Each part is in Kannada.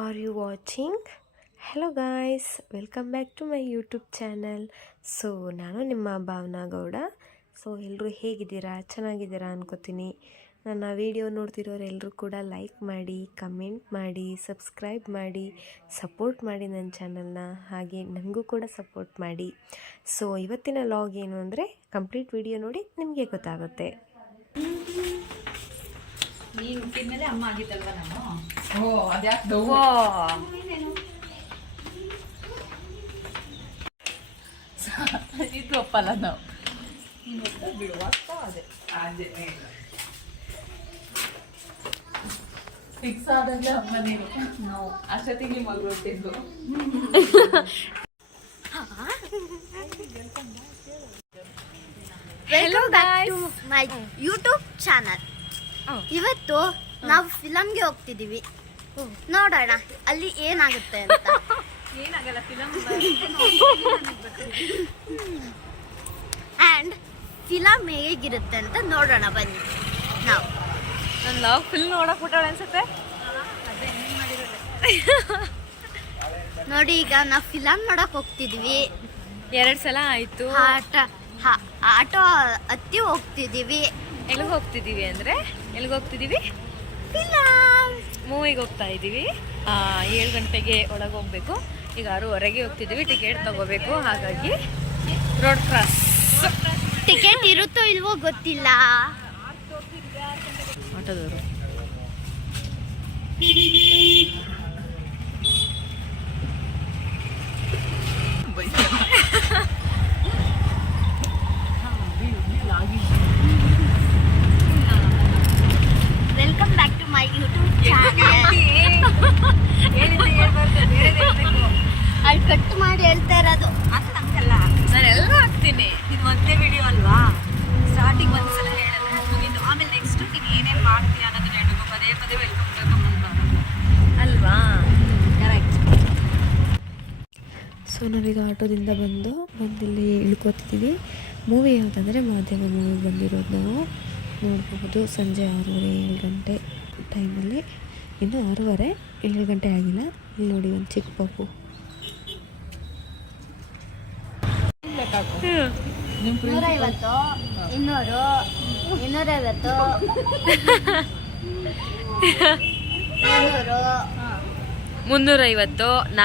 Are you watching? Hello guys, welcome back to my YouTube channel. So ನಾನು ನಿಮ್ಮ ಭಾವನಾ ಗೌಡ. ಸೊ ಎಲ್ಲರೂ ಹೇಗಿದ್ದೀರಾ? ಚೆನ್ನಾಗಿದ್ದೀರಾ ಅನ್ಕೋತೀನಿ. ನನ್ನ ವಿಡಿಯೋ ನೋಡ್ತಿರೋರು ಎಲ್ಲರೂ ಕೂಡ ಲೈಕ್ ಮಾಡಿ, ಕಮೆಂಟ್ ಮಾಡಿ, ಸಬ್ಸ್ಕ್ರೈಬ್ ಮಾಡಿ, ಸಪೋರ್ಟ್ ಮಾಡಿ ನನ್ನ ಚಾನಲ್ನ. ಹಾಗೆ ನನಗೂ ಕೂಡ ಸಪೋರ್ಟ್ ಮಾಡಿ. ಸೊ ಇವತ್ತಿನ ಲಾಗ್ ಏನು ಅಂದರೆ ಕಂಪ್ಲೀಟ್ ವಿಡಿಯೋ ನೋಡಿ ನಿಮಗೆ ಗೊತ್ತಾಗುತ್ತೆ. ನೀನು ಹುಟ್ಟಿದ್ಮೇಲೆ ಅಮ್ಮ ಆಗಿದ್ದಲ್ವ ನಾನು. ಇದು ಒಪ್ಪಲ್ಲ ನಾವು. ಬಿಡುವಾಗ ಅದೇ ಫಿಕ್ಸ್ ಆದಂಗೆ ಅಮ್ಮ ನೀನು. ನಾವು ಅಷ್ಟೊತ್ತಿಗೆ ಮಗು ಹುಟ್ಟಿದ್ದು. Welcome back to my YouTube channel. ಇವತ್ತು ನಾವು ಫಿಲಮ್ಗೆ ಹೋಗ್ತಿದ್ದೀವಿ. ನೋಡೋಣ ಅಲ್ಲಿ ಏನಾಗುತ್ತೆ ಅಂತ. ಏನಾಗಲ್ಲ, ಫಿಲಮ್ ಆ್ಯಂಡ್ ಫಿಲಮ್ ಹೇಗಿರುತ್ತೆ ಅಂತ ನೋಡೋಣ ಬನ್ನಿ. ನಾವು ನನ್ನ ಲಾಗ್ ಫುಲ್ ನೋಡಕ್ ಬಿಟ್ಟಾಳೆ ಅನ್ಸುತ್ತೆ. ನೋಡಿ, ಈಗ ನಾವು ಫಿಲಮ್ ನೋಡಕ್ ಹೋಗ್ತಿದ್ವಿ. 2 ಸಲ ಆಯ್ತು. ಆಟೋ ಹತ್ತಿ ಹೋಗ್ತಿದ್ದೀವಿ. ಎಲ್ಲಿಗೆ ಹೋಗ್ತಿದ್ದೀವಿ ಅಂದರೆ ಫಿಲಮ್ ಮೂವಿಗೆ ಹೋಗ್ತಾ ಇದ್ದೀವಿ. 7 ಗಂಟೆಗೆ ಒಳಗೆ ಹೋಗ್ಬೇಕು. ಈಗ 6:30ಗೆ ಹೋಗ್ತಿದ್ದೀವಿ. ಟಿಕೆಟ್ ತಗೋಬೇಕು. ಹಾಗಾಗಿ ರೋಡ್ ಕ್ರಾಸ್. ಟಿಕೆಟ್ ಇರುತ್ತೋ ಇಲ್ವೋ ಗೊತ್ತಿಲ್ಲ. ಆಟೋದವರು welcome back to my YouTube channel. ಅಲ್ಲಿ ಕಟ್ ಮಾಡಿ ಹೇಳ್ತಾ ಇರೋದು ಹಂಗಲ್ಲ, ನಾನು ಎಲ್ಲ ಹಾಕ್ತೀನಿ. ಇದು ಒಂದೇ ವಿಡಿಯೋ ಅಲ್ವಾ? ಸ್ಟಾರ್ಟಿಂಗ್ ಒಂದ್ಸಲ ಹೇಳಿದ್ರೆ ನೀನು ಆಮೇಲೆ ನೆಕ್ಸ್ಟ್ ನೀನು ಏನೇನು ಮಾಡ್ತೀಯ ಅನ್ನೋದನ್ನ ಹೇಳಬೇಕು. ಪದೇ ಪದೇ ವೆಲ್ಕಮ್ ಅಂತ ಅಲ್ವಾ? ಕರೆಕ್ಟ್. ಸೊ ನಾವೀಗ ಆಟೋದಿಂದ ಬಂದಿಲ್ಲಿ ಇಳ್ಕೊತಿದ್ದೀವಿ. ಮೂವಿ ಯಾವುದಂದರೆ ಮಾಧ್ಯಮ ಮೂವಿ ಬಂದಿರೋದು ನಾವು ನೋಡಬಹುದು. ಸಂಜೆ 6:30 7 ಗಂಟೆ ಟೈಮಲ್ಲಿ. ಇನ್ನು 6:30 7 ಗಂಟೆ ಆಗಿಲ್ಲ. ಇಲ್ಲಿ ನೋಡಿ ಒಂದು ಚಿಕ್ಕ ಪಾಪು. 150 200 250 350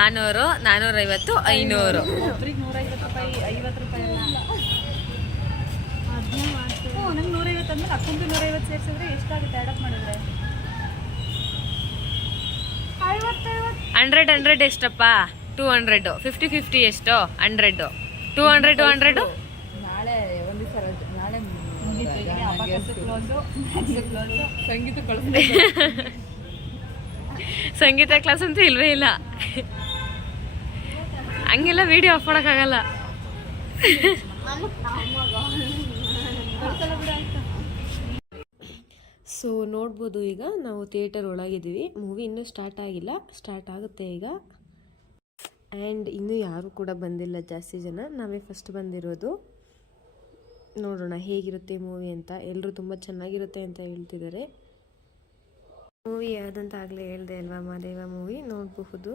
400 450 500. ಒಬ್ರಿಗೆ 150 ರೂಪಾಯಿ 50 ರೂಪಾಯಿ ಅಲ್ಲ. ನಂಗೆ 150 ಅಂದ್ರೆ ಅಕ್ಕಂದು 150 ಸೇರಿಸಿದ್ರೆ ಎಷ್ಟಾಗುತ್ತೆ? ಆ್ಯಡಪ್ ಮಾಡಿದ್ರೆ 100 ಎಷ್ಟಪ್ಪ? 200 50 50 ಎಷ್ಟು? 100 200 200. ನಾಳೆ ಒಂದು ದಿವಸ ನಾಳೆ ಸಂಗೀತ ಕ್ಲಾಸ್ ಅಂತೂ ಇಲ್ವೇ ಇಲ್ಲ. ಹಂಗೆಲ್ಲ ವಿಡಿಯೋ ಆಫ್ ಮಾಡೋಕ್ಕಾಗಲ್ಲ. ಸೊ ನೋಡ್ಬೋದು, ಈಗ ನಾವು ಥಿಯೇಟರ್ ಒಳಗಿದ್ದೀವಿ. ಮೂವಿ ಇನ್ನೂ ಸ್ಟಾರ್ಟ್ ಆಗಿಲ್ಲ, ಸ್ಟಾರ್ಟ್ ಆಗುತ್ತೆ ಈಗ. ಆ್ಯಂಡ್ ಇನ್ನೂ ಯಾರೂ ಕೂಡ ಬಂದಿಲ್ಲ, ಜಾಸ್ತಿ ಜನ. ನಾವೇ ಫಸ್ಟ್ ಬಂದಿರೋದು. ನೋಡೋಣ ಹೇಗಿರುತ್ತೆ ಮೂವಿ ಅಂತ. ಎಲ್ಲರೂ ತುಂಬ ಚೆನ್ನಾಗಿರುತ್ತೆ ಅಂತ ಹೇಳ್ತಿದ್ದಾರೆ. ಮೂವಿ ಯಾವುದಂತ ಆಗಲೇ ಹೇಳ್ದೆ ಅಲ್ವಾ, ಮಾದೇವ ಮೂವಿ ನೋಡಬಹುದು.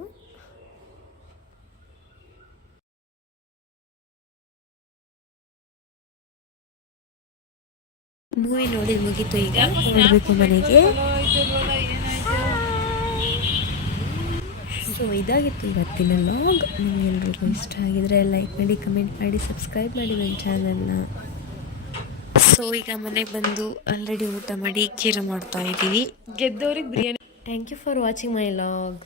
ಮೂವಿ ನೋಡಿ ಮುಗೀತು, ಈಗ ನೋಡಬೇಕು ಮನೆಗೆ. ಸೊ ಇದಾಗಿತ್ತು ಇವತ್ತಿನ ಲಾಗ್. ನಿಮಗೆಲ್ರಿಗೂ ಇಷ್ಟ ಆಗಿದ್ರೆ ಲೈಕ್ ಮಾಡಿ, ಕಮೆಂಟ್ ಮಾಡಿ, ಸಬ್ಸ್ಕ್ರೈಬ್ ಮಾಡಿ ನನ್ನ ಚಾನಲ್ನ. ಸೊ ಈಗ ಮನೆಗೆ ಬಂದು ಆಲ್ರೆಡಿ ಊಟ ಮಾಡಿ ಖೀರ ಮಾಡ್ತಾ ಇದ್ದೀವಿ. ಗೆದ್ದವ್ರಿಗೆ biryani. Thank you for watching my log.